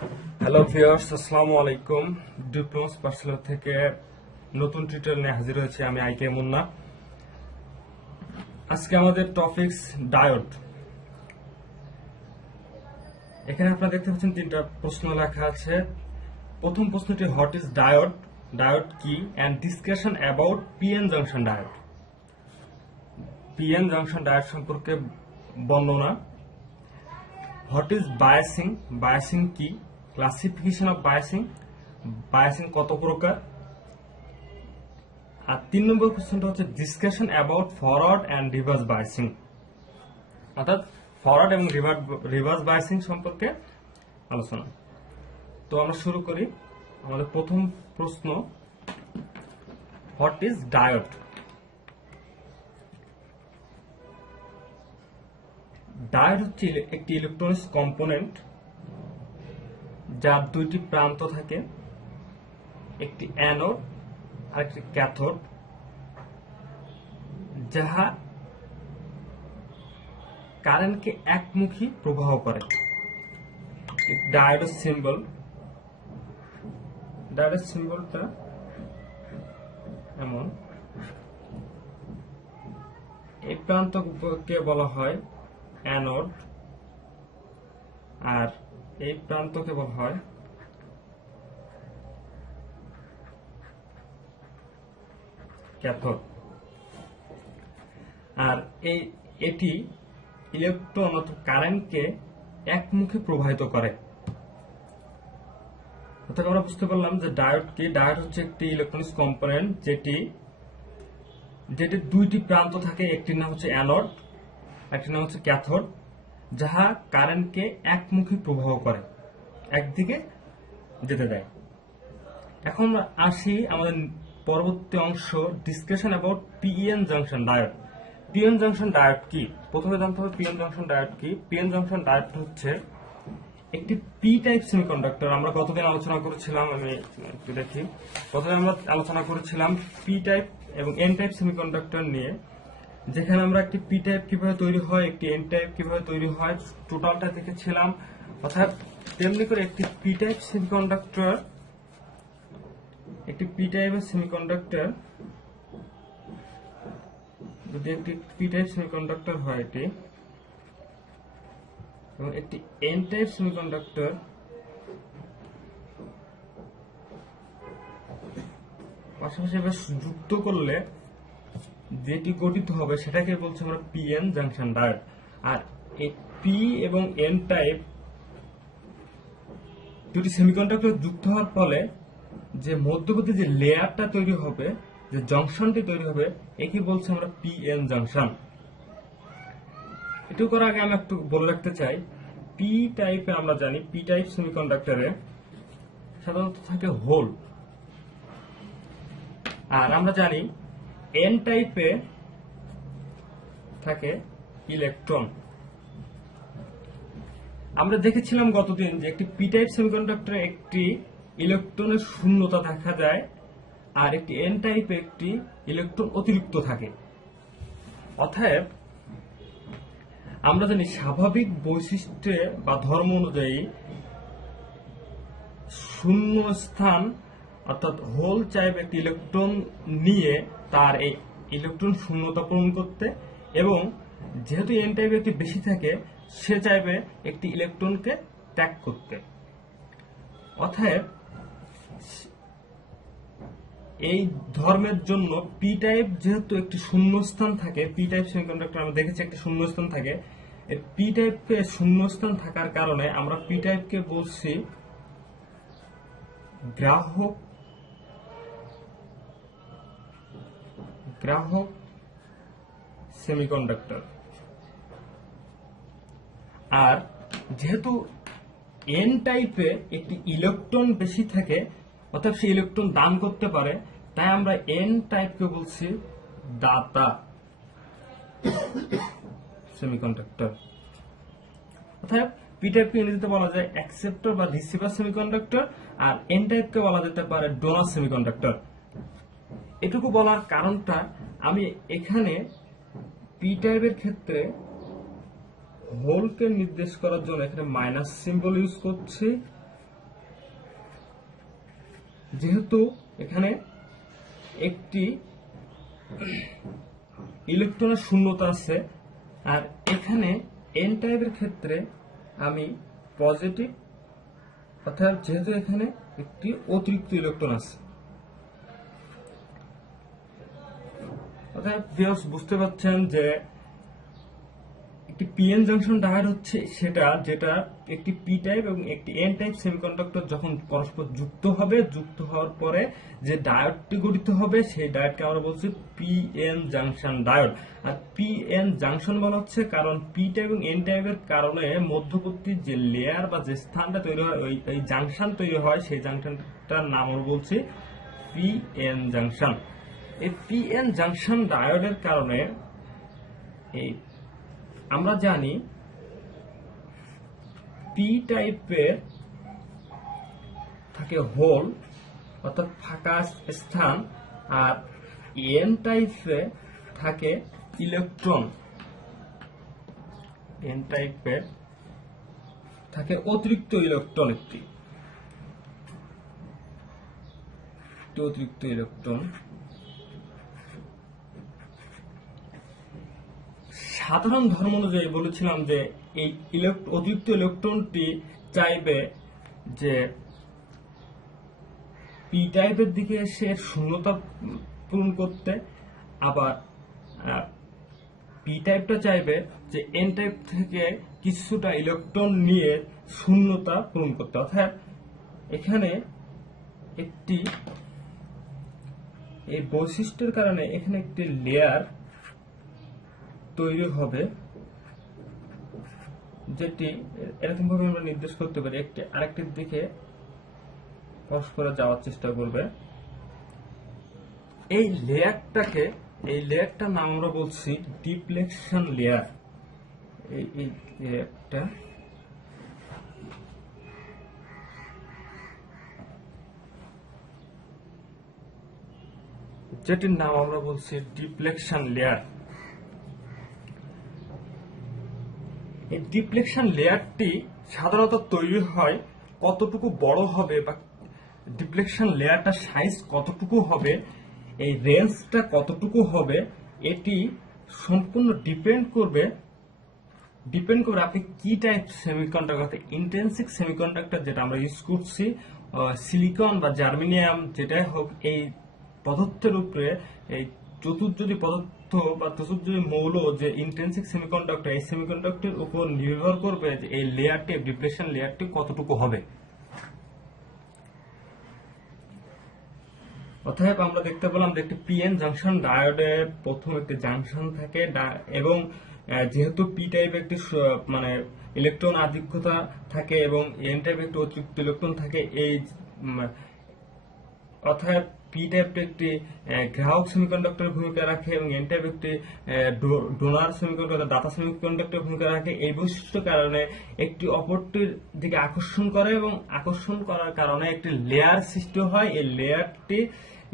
Hello viewers, আসসালামু আলাইকুম। Diploma পার্সেলার থেকে নতুন টিউটোরিয়াল নিয়ে হাজির হয়েছে আমি আইকে মুন্না। আজকে আমাদের টপিকস ডায়োড। এখানে আপনারা দেখতে পাচ্ছেন তিনটা প্রশ্ন লেখা আছে। প্রথম প্রশ্নটি, হোয়াট ইজ ডায়োড, ডায়োড কি, and discussion about PN junction diode. PN junction diode সম্পর্কে বর্ণনা। হোয়াট ইজ বায়াসিং, বায়াসিং কি, ক্লাসিফিকেশন অফ বায়াসিং, বায়াসিং কত প্রকার। আর 3 নম্বর কোশ্চেনটা হচ্ছে discussion about forward and reverse biasing, অর্থাৎ ফরওয়ার্ড এবং রিভার্স বায়াসিং সম্পর্কে আলোচনা। তো আমরা শুরু করি। আমাদের প্রথম প্রশ্ন, হোয়াট ইজ ডায়োড। ডায়োড হচ্ছে একটি ইলেকট্রনিক্স কম্পোনেন্ট যার দুইটি প্রান্ত থাকে, একটি অ্যানোড আর একটি ক্যাথোড, যাহা কারেন্টকে একমুখী প্রবাহ করে। ডায়োডের সিম্বল, ডায়োডের সিম্বলটা এমন। এই প্রান্তকে বলা হয় অ্যানোড আর এই প্রান্তকে বলা হয় ক্যাথোড। আর এটি ইলেকট্রন অথবা কারেন্টকে একমুখে প্রবাহিত করে। অর্থাৎ আমরা বুঝতে পারলাম যে ডায়োড কি। ডায়োড হচ্ছে একটি ইলেকট্রনিক্স কম্পোনেন্ট যেটি দুইটি প্রান্ত থাকে, একটির নাম হচ্ছে অ্যানোড, একটির নাম হচ্ছে ক্যাথোড, যাহা কারেন্টকে একমুখী প্রবাহ করে, একদিকে যেতে দেয়। এখন আসি আমাদের পরবর্তী অংশ, discussion about PN junction diode. PN junction diode কি? প্রথমে জানতে হবে পিএন জাংশন ডায়োড কি। পিএন জাংশন ডায়োড হচ্ছে একটি পি টাইপ সেমিকন্ডাক্টর। আমরা গতদিন আলোচনা করেছিলাম, আমি একটু দেখি। প্রথমে আমরা আলোচনা করেছিলাম পি টাইপ এবং এন টাইপ সেমিকন্ডাক্টর নিয়ে, যেখানে আমরা একটি পি টাইপ কিভাবে তৈরি হয়, একটি এন টাইপ কিভাবে তৈরি হয়, টোটালটা দেখেছিলাম। অর্থাৎ তেমনি করে একটি পি টাইপ সেমিকন্ডাক্টর, একটি পি টাইপের সেমিকন্ডাক্টর যদি একটি পি টাইপ সেমিকন্ডাক্টর হয় এটি, এবং একটি এন টাইপ সেমিকন্ডাক্টর পাশাপাশি যুক্ত করলে যেটি গঠিত হবে সেটাকে বলছি আমরা পিএন জাংশন ডায়োড। আর এই পি এবং এন টাইপ দুটি সেমিকন্ডাক্টর যুক্ত হওয়ার ফলে যে মধ্যবর্তী যে লেয়ারটা তৈরি হবে, যে জংশনটি তৈরি হবে, একে বলছি আমরা পিএন জাংশন। এটুকু করার আগে আমি একটু বলে রাখতে চাই, পি টাইপে আমরা জানি পি টাইপ সেমিকন্ডাক্টরে সাধারণত থাকে হোল, আর আমরা জানি এন টাইপে থাকে ইলেকট্রন। আমরা দেখেছিলাম গতদিন যে একটি পি টাইপ সেমিকন্ডাক্টরে একটি ইলেকট্রনের শূন্যতা দেখা যায়, আর একটি এন টাইপে একটি ইলেকট্রন অতিরিক্ত থাকে। অতএব আমরা জানি স্বাভাবিক বৈশিষ্ট্যে বা ধর্ম অনুযায়ী শূন্য স্থান অর্থাৎ হোল চাইবে একটি ইলেকট্রন নিয়ে তার এই ইলেকট্রন শূন্যতা পূরণ করতে, এবং যেহেতু এন টাইপ একটি বেশি থাকে সে চাইবে একটি ইলেকট্রনকে ত্যাগ করতে। অতএব এই ধর্মের জন্য পি টাইপ যেহেতু একটি শূন্যস্থান থাকে, পি টাইপ সেমিকন্ডাক্টর আমরা দেখেছি একটি শূন্যস্থান থাকে, পি টাইপে শূন্যস্থান থাকার কারণে আমরা পি টাইপকে বলছি গ্রাহক সেমিকন্ডাক্টর। আর যেহেতু এন টাইপে একটি ইলেকট্রন বেশি থাকে, অর্থাৎ সে ইলেকট্রন দান করতে পারে, তাই আমরা এন টাইপকে বলছি দাতা সেমিকন্ডাক্টর। অর্থাৎ পি টাইপকে ইংরেজিতে বলা যায় অ্যাকসেপ্টর বা রিসিভার সেমিকন্ডাক্টর, আর এন টাইপকে বলা যেতে পারে ডোনার সেমিকন্ডাক্টর। এটুকু বলার কারণটা, আমি এখানে পি টাইপের ক্ষেত্রে হোলকে নির্দেশ করার জন্য এখানে মাইনাস সিম্বল ইউজ করছি, যেহেতু এখানে একটি ইলেকট্রনের শূন্যতা আছে, আর এখানে এন টাইপের ক্ষেত্রে আমি পজিটিভ, অর্থাৎ যেহেতু এখানে একটি অতিরিক্ত ইলেকট্রন আছে, অর্থাৎ বুঝতে পারছেন যে একটি পিএন জাংশন ডায়োড হচ্ছে সেটা যেটা একটি পি টাইপ এবং একটি এন টাইপ সেমিকন্ডাক্টর যখন পরস্পর যুক্ত হবে, যুক্ত হওয়ার পরে যে ডায়োডটি গঠিত হবে সেই ডায়োডকে আমরা বলছি পিএন জাংশন ডায়োড। আর পিএন জাংশন বলা হচ্ছে কারণ পি টাইপ এবং এন টাইপের কারণে মধ্যবর্তী যে লেয়ার বা যে স্থানটা তৈরি হয়, ওই জাংশন তৈরি হয়, সেই জাংশনটার নাম আমরা বলছি পিএন জাংশন। এই পিএন জাংশন ডায়োডের কারণে এই আমরা জানি পি টাইপের থাকে হোল, অর্থাৎ ফাঁকা স্থান, আর এন টাইপে থাকে ইলেকট্রন। এন টাইপের থাকে অতিরিক্ত ইলেকট্রন, একটি অতিরিক্ত ইলেকট্রন। সাধারণ ধর্ম অনুযায়ী বলেছিলাম যে এই অতিরিক্ত ইলেকট্রনটি চাইবে যে পি টাইপের দিকে এসে শূন্যতা পূরণ করতে, আবার পি টাইপটা চাইবে যে এন টাইপ থেকে কিছুটা ইলেকট্রন নিয়ে শূন্যতা পূরণ করতে। অর্থাৎ এখানে একটি এই বৈশিষ্ট্যের কারণে এখানে একটি লেয়ার তৈরি হবে, যেটি এরকম ভাবে আমরা নির্দেশ করতে পারি, একটি আরেকটির দিকে পরস্পরে যাওয়ার চেষ্টা করবে। এই লেয়ারটার নাম আমরা বলছি ডিপ্লেকশন লেয়ার। এই লেয়ারটা যেটির নাম আমরা বলছি ডিপ্লেকশন লেয়ার। এই ডিপ্লেকশন লেয়ারটি সাধারণত তৈরি হয় কতটুকু বড় হবে বা ডিপ্লেকশন লেয়ারটার সাইজ কতটুকু হবে, এই রেঞ্জটা কতটুকু হবে, এটি সম্পূর্ণ ডিপেন্ড করবে আপনি কি টাইপ সেমিকন্ডাক্টর, ইন্টেনসিভ সেমিকন্ডাক্টর যেটা আমরা ইউজ করছি, সিলিকন বা জার্মেনিয়াম যেটাই হোক, এই পদার্থের উপরে এই চতুর্যদী পদার্থ বা চতুর্যদী মৌল যে ইন্টেনসিভ সেমিকন্ডাক্টর, এই সেমিকন্ডাক্টরের উপর নির্ভর করবে যে এই লেয়ারটি, ডিপ্লেকশন লেয়ারটি কতটুকু হবে। অতএব আমরা দেখতে পেলাম যে একটি পিএন জাংশন ডায়োডে প্রথম একটি জাংশন থাকে, এবং যেহেতু পি টাইপ একটি মানে ইলেকট্রন আধিক্যতা থাকে এবং এন টাইপ একটি অতিরিক্ত ইলেকট্রন থাকে, এই অর্থাৎ পি টাইপ একটি গ্রাহক সেমিকন্ডাক্টরের ভূমিকা রাখে এবং এন টাইপ একটি ডোনার সেমিকন্ডাক্টর, দাতা সেমিকন্ডাক্টরের ভূমিকা রাখে। এই বৈশিষ্ট্যের কারণে একটি অপরটির দিকে আকর্ষণ করে এবং আকর্ষণ করার কারণে একটি লেয়ার সৃষ্টি হয়। এই লেয়ারটি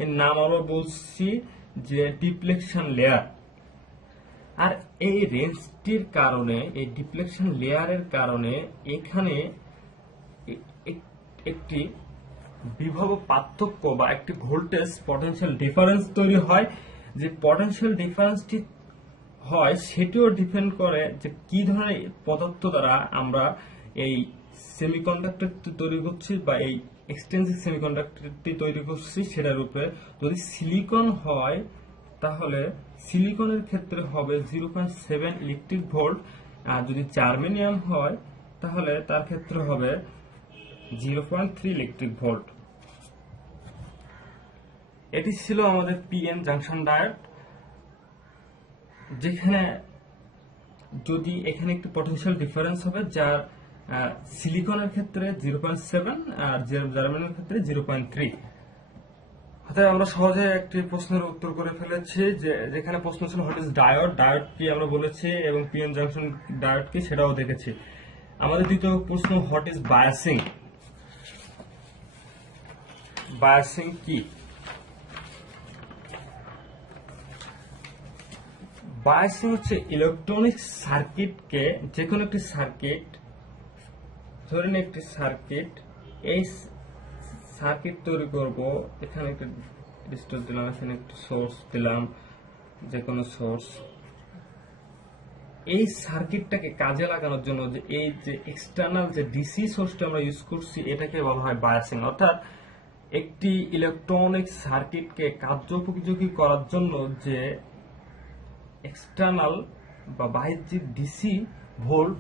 এর নাম আমরা বলছি যে ডিপ্লেকশন লেয়ার। আর এই রেঞ্জটির কারণে, এই ডিপ্লেকশন লেয়ারের কারণে এখানে একটি বিভব পার্থক্য বা একটি ভোল্টেজ পটেনশিয়াল ডিফারেন্স তৈরি হয়। যে পটেনশিয়াল ডিফারেন্সটি হয় সেটিও ডিপেন্ড করে যে কি ধরনের পদার্থ দ্বারা আমরা এই সেমিকন্ডাক্টরটি তৈরি করছি বা এই এক্সটেন্সিভ সেমিকন্ডাক্টরটি তৈরি করছি সেটার উপরে। যদি সিলিকন হয় তাহলে সিলিকনের ক্ষেত্রে হবে 0.7 ইলেকট্রিক ভোল্ট, আর যদি জার্মেনিয়াম হয় তাহলে তার ক্ষেত্রে হবে 0.3 ইলেকট্রিক ভোল্ট। এটি ছিল আমাদের পিএন জাংশন ডায়োড, যেখানে যদি এখানে একটি পটেনশিয়াল ডিফারেন্স হবে, যার সিলিকনের ক্ষেত্রে 0.7 আর জার্মেনিয়ামের ক্ষেত্রে 0.3। অতএব আমরা সহজে একটি প্রশ্নের উত্তর করে ফেলেছি, যেখানে প্রশ্ন ছিল হোয়াট ইজ ডায়োড, ডায়োড কি আমরা বলেছি, এবং পিএন জাংশন ডায়োড কি সেটাও দেখেছি। আমাদের দ্বিতীয় প্রশ্ন হোয়াট ইজ বায়াসিং। বায়াসিং কি? বায়াসিং হচ্ছে ইলেকট্রনিক সার্কিটকে, যে কোনো একটি সার্কিট, ধরেন একটি সার্কিট, এই সার্কিট তৈরি করব, এখানে একটা রেজিস্টার দিলাম, এখানে একটা সোর্স দিলাম, যে কোনো সোর্স। এই সার্কিটটাকে কাজে লাগানোর জন্য যে এই যে এক্সটার্নাল যে ডিসি সোর্সটা আমরা ইউজ করছি, এটাকে বলা হয় বায়াসিং। অর্থাৎ একটি ইলেকট্রনিক সার্কিটকে কার্যোপযোগী করার জন্য যে এক্সটার্নাল বা বাহ্যিক ডিসি ভোল্ট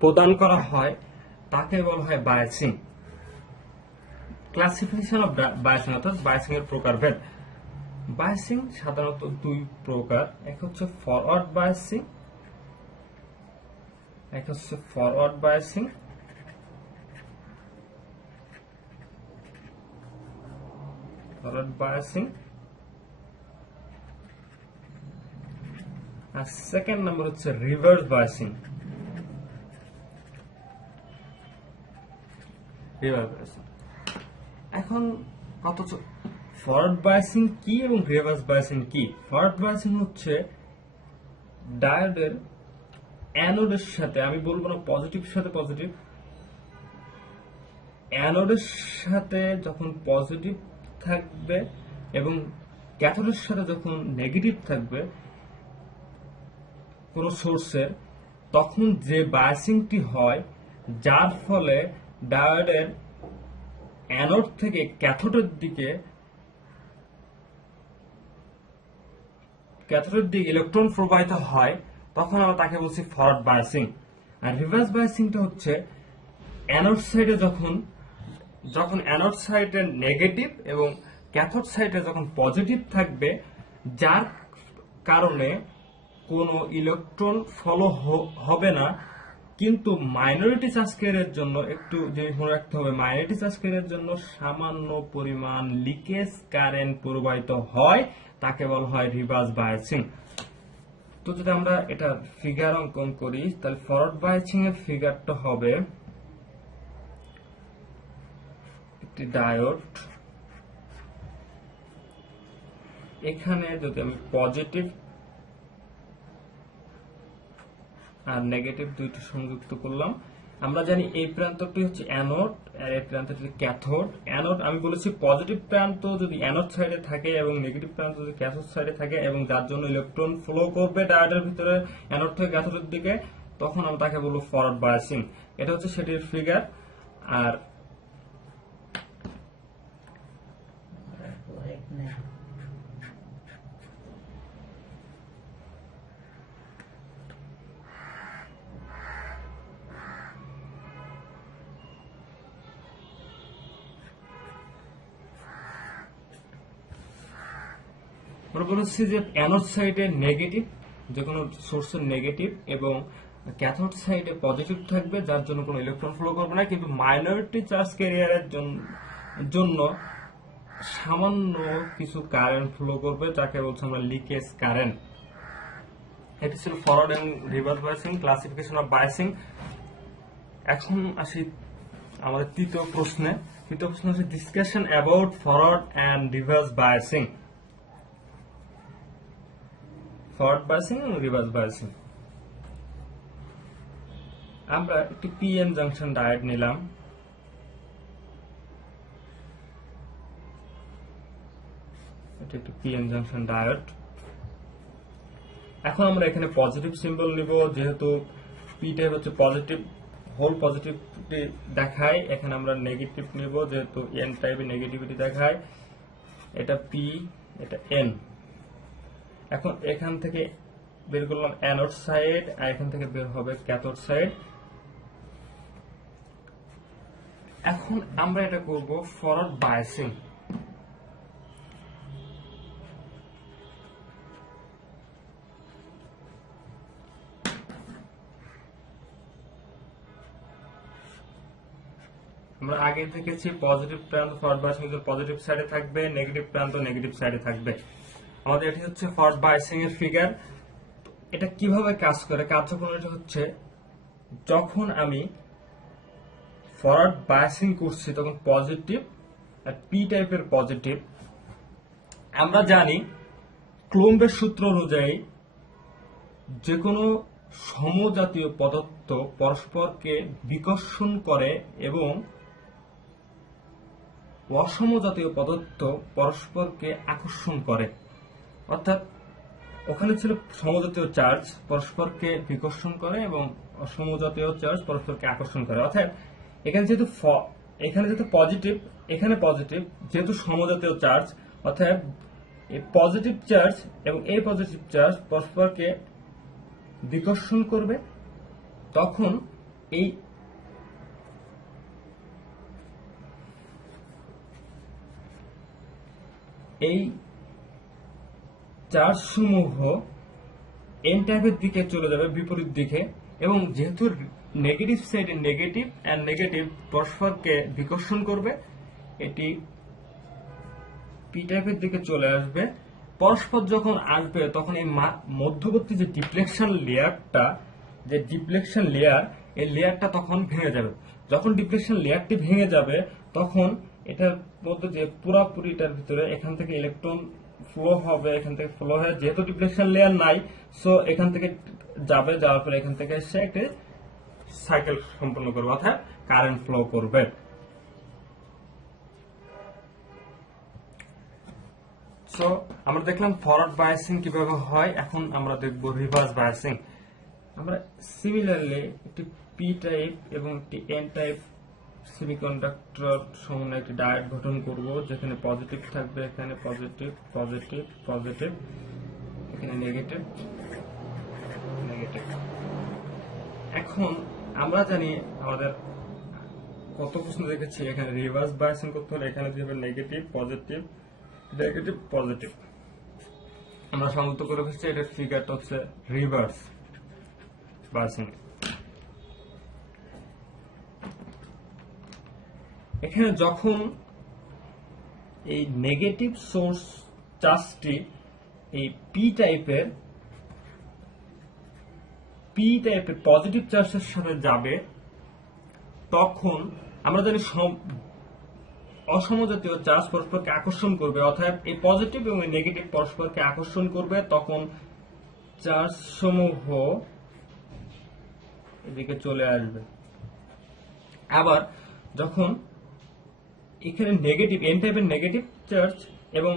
প্রদান করা হয় তাকে বলা হয় বায়াসিং। ক্লাসিফিকেশন অফ বায়াসিং, অর্থাৎ বায়াসিং এর প্রকারভেদ। বায়াসিং সাধারণত দুই প্রকার, এক হচ্ছে ফরওয়ার্ড বায়াসিং, এক হচ্ছে ফরওয়ার্ড বায়াসিং, ফরওয়ার্ড বায়াসিং, আর সেকেন্ড নাম্বার হচ্ছে রিভার্স বায়াসিং। রিভার্স বায়াসিং এখন কত ফরওয়ার্ড বায়াসিং কি এবং রিভার্স বায়াসিং কি? ফরওয়ার্ড বায়াসিং হচ্ছে ডায়োডের অ্যানোডের সাথে, আমি বলবো না পজিটিভ সাথে পজিটিভ, অ্যানোডের সাথে যখন পজিটিভ থাকবে এবং ক্যাথোডের সাথে যখন নেগেটিভ থাকবে কোন সোর্সের, তখন যে বায়াসিংটি হয় যার ফলে ডায়োডের অ্যানোড থেকে ক্যাথোডের দিকে ইলেকট্রন প্রবাহিত হয়, তখন আমরা তাকে বলছি ফরওয়ার্ড বায়াসিং। আর রিভার্স বায়াসিংটা হচ্ছে অ্যানোড সাইডে যখন অ্যানোড সাইডে নেগেটিভ এবং ক্যাথোড সাইডে যখন পজিটিভ থাকবে, যার কারণে কোনো ইলেকট্রন ফলো হবে না, কিন্তু মাইনরিটি চার্জ ক্যারিয়ারের জন্য একটু জিনিস মনে রাখতে হবে, মাইনরিটি চার্জ ক্যারিয়ারের জন্য সামান্য পরিমাণ লিকেজ কারেন্ট প্রবাহিত হয়, তাকে বলা হয় রিভার্স বায়াসিং। তো যদি আমরা এটা ফিগার অঙ্কন করি, তাহলে ফরওয়ার্ড বায়াসিং এর ফিগারটা হবে একটি ডায়োড। এখানে যদি আমি পজিটিভ আর নেগেটিভ দুইটি সংযুক্ত করলাম, আমরা জানি এই প্রান্তটি হচ্ছে অ্যানোড আর এই প্রান্তটি ক্যাথোড। অ্যানোড আমি বলেছি পজিটিভ প্রান্ত যদি অ্যানোড সাইডে থাকে এবং নেগেটিভ প্রান্ত যদি ক্যাথোড সাইডে থাকে, এবং যার জন্য ইলেকট্রন ফ্লো করবে ডায়োডের ভিতরে অ্যানোড থেকে ক্যাথোডের দিকে, তখন আমরা তাকে বলবো ফরওয়ার্ড বায়াসিং। এটা হচ্ছে সেটির ফিগার। আর আমরা বলেছি যে অ্যানোড সাইডে নেগেটিভ, যে কোনো সোর্সের নেগেটিভ, এবং ক্যাথোড সাইডে পজিটিভ থাকবে, যার জন্য কোনো ইলেকট্রন ফ্লো করবে না, কিন্তু মাইনরিটি চার্জ ক্যারিয়ারের জন্য সামান্য কিছু কারেন্ট ফ্লো করবে, যাকে বলছি আমরা লিকেজ কারেন্ট। এটি ছিল ফরওয়ার্ড এবং reverse biasing, classification of biasing. এখন আসি আমাদের তৃতীয় প্রশ্নে। তৃতীয় প্রশ্ন হচ্ছে discussion about forward and reverse biasing. Forward biasing এবং রিভার্স বায়াসিং। আমরা একটি পিএন জাংশন ডায়োড নিলাম। এটা একটি পিএন জাংশন ডায়োড। এখন আমরা এখানে পজিটিভ সিম্বল নিব, যেহেতু পি টাইপ হচ্ছে পজিটিভ, হোল পজিটিভিটি দেখায়। এখানে আমরা নেগেটিভ নিব, যেহেতু এন টাইপে নেগেটিভিটি দেখায়। এটা পি, এটা এন। এখন এখান থেকে বের করলাম অ্যানোড সাইড, আর এখান থেকে বের হবে ক্যাথোড সাইড। এখন আমরা এটা করব ফরওয়ার্ড বায়াসিং। আমরা আগে দেখেছি পজিটিভ প্রান্ত ফরওয়ার্ড বায়াসিং পজিটিভ সাইডে থাকবে, নেগেটিভ প্রান্ত নেগেটিভ সাইডে থাকবে। আমাদের এটি হচ্ছে ফরওয়ার্ড বায়াসিং এর ফিগার। এটা কিভাবে কাজ করে? কার্যক্রমটা হচ্ছে, যখন আমি ফরওয়ার্ড বায়াসিং করছি তখন পজিটিভ আর পি টাইপের পজিটিভ। আমরা জানি কুলম্বের সূত্র অনুযায়ী যে কোনো সমজাতীয় পদার্থ পরস্পরকে বিকর্ষণ করে এবং অসমজাতীয় পদার্থ পরস্পরকে আকর্ষণ করে। অর্থাৎ ওখানে ছিল সমজাতীয় চার্জ পরস্পরকে বিকর্ষণ করে এবং অসমজাতীয় চার্জ পরস্পরকে আকর্ষণ করে। অর্থাৎ এখানে যেহেতু পজিটিভ, এখানে পজিটিভ, যেহেতু সমজাতীয় চার্জ, অর্থাৎ এই পজিটিভ চার্জ এবং এই পজিটিভ চার্জ পরস্পরকে বিকর্ষণ করবে, তখন এই চার্জ সমূহ এন টাইপের দিকে চলে যাবে, বিপরীত দিকে, এবং যেহেতু নেগেটিভ সাইডে নেগেটিভ এন্ড নেগেটিভ পরস্পরকে বিকর্ষণ করবে, এটি পি টাইপের দিকে চলে আসবে। পরস্পর যখন আসবে তখন এই মধ্যবর্তী যে ডিফ্লেকশন লেয়ার, এই লেয়ারটা তখন ভেঙে যাবে। যখন ডিফ্লেকশন লেয়ারটি ভেঙে যাবে তখন এটার মধ্যে যে পুরাপুরি এটার ভিতরে এখান থেকে ইলেকট্রন ফ্লো হবে, এখান থেকে ফ্লো হয়, যেহেতু ডিফ্লেকশন লেয়ার নাই, সো এখান থেকে যাওয়ার পরে এখান থেকে এসে একটা সাইকেল সম্পন্ন করবে, অর্থাৎ কারেন্ট ফ্লো করবে। সো আমরা দেখলাম ফরওয়ার্ড বায়াসিং কিভাবে হয়। এখন আমরা দেখব রিভার্স বায়াসিং। আমরা সিমিলারলি একটি পি টাইপ এবং একটি এন টাইপ সেমিকন্ডাক্টর সমন্বয়ে একটি ডায়োড গঠন করব, যেখানে পজিটিভ থাকবে, এখানে পজিটিভ পজিটিভ পজিটিভ, এখানে নেগেটিভ নেগেটিভ। এখন আমরা জানি, আমাদের কত প্রশ্ন দেখেছি, এখানে রিভার্স বায়াসিং করতে হলে এখানে দিতে হবে নেগেটিভ পজিটিভ নেগেটিভ পজিটিভ। আমরা সংযুক্ত করে রেখেছি, এটার ফিগারটা হচ্ছে রিভার্স বায়াসিং। এখানে যখন এই নেগেটিভ সোর্স চার্জটি এই পি টাইপের পজিটিভ চার্জের সাথে যাবে, তখন আমরা জানি অসমজাতীয় চার্জ পরস্পরকে আকর্ষণ করবে, অর্থাৎ এই পজিটিভ এবং নেগেটিভ পরস্পরকে আকর্ষণ করবে, তখন চার্জ সমূহ এদিকে চলে আসবে। আবার যখন এখানে নেগেটিভ এন টাইপের নেগেটিভ চার্জ এবং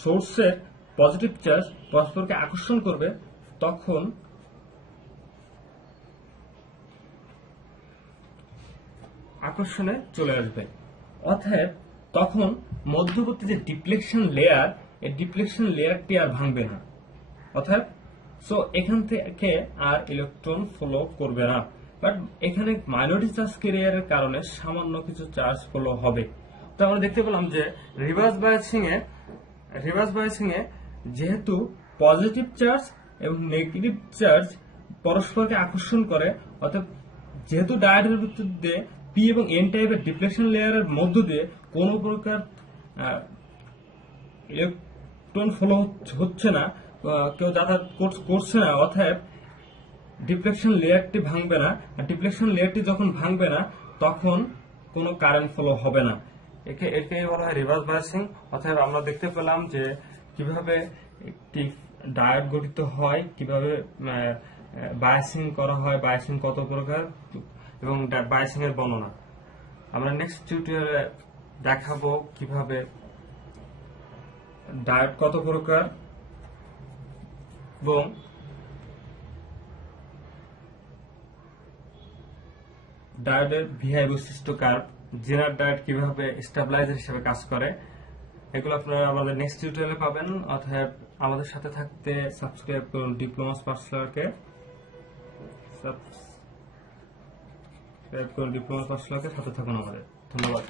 সোর্সের পজিটিভ চার্জ পরস্পরকে আকর্ষণ করবে, তখন আকর্ষণে চলে আসবে। অর্থাৎ তখন মধ্যবর্তী যে ডিফ্লেকশন লেয়ার, এই ডিফ্লেকশন লেয়ারটি আর ভাঙবে না, অর্থাৎ সো এখান থেকে আর ইলেকট্রন ফ্লো করবে না। বাট এখানে মাইনরিটি চার্জ ক্যারিয়ারের কারণে সামান্য কিছু চার্জ ফ্লো হবে। তো আমরা দেখতে পেলাম যে রিভার্স বায়াসিং এ যেহেতু পজিটিভ চার্জ এবং নেগেটিভ চার্জ পরস্পরকে আকর্ষণ করে, অর্থাৎ যেহেতু ডায়োডের ভিতর দিয়ে পি এবং এন টাইপের ডিফ্লেকশন লেয়ারের মধ্য দিয়ে কোনো প্রকার ইলেকট্রন ফ্লো হচ্ছে না, কেউ যাতায়াত করছে না, অর্থাৎ ডিফ্লেকশন লেয়ারটি ভাঙবে না। আর ডিফ্লেকশন লেয়ারটি যখন ভাঙবে না, তখন কোনো কারেন্ট ফ্লো হবে না। একে বলা হয় রিভার্স বায়াসিং। অর্থাৎ আমরা দেখতে পেলাম যে কিভাবে একটি ডায়োড গঠিত হয়, কিভাবে বায়াসিং করা হয়, বায়াসিং কত প্রকার, এবং বায়াসিং এর বর্ণনা। আমরা নেক্সট টিউটোরিয়ালে দেখাবো কিভাবে ডায়োড কত প্রকার এবং ডায়োডের ভিআই বৈশিষ্ট্য কার্ভ, জেনার ডায়োড কিভাবে স্টেবিলাইজার হিসেবে কাজ করে, এগুলো আপনারা আমাদের নেক্সট টিউটোরিয়ালে পাবেন। অর্থাৎ আমাদের সাথে থাকতে সাবস্ক্রাইব করুন ডিপ্লোমা পাঠশালাকে, সাথে থাকুন আমাদের। ধন্যবাদ।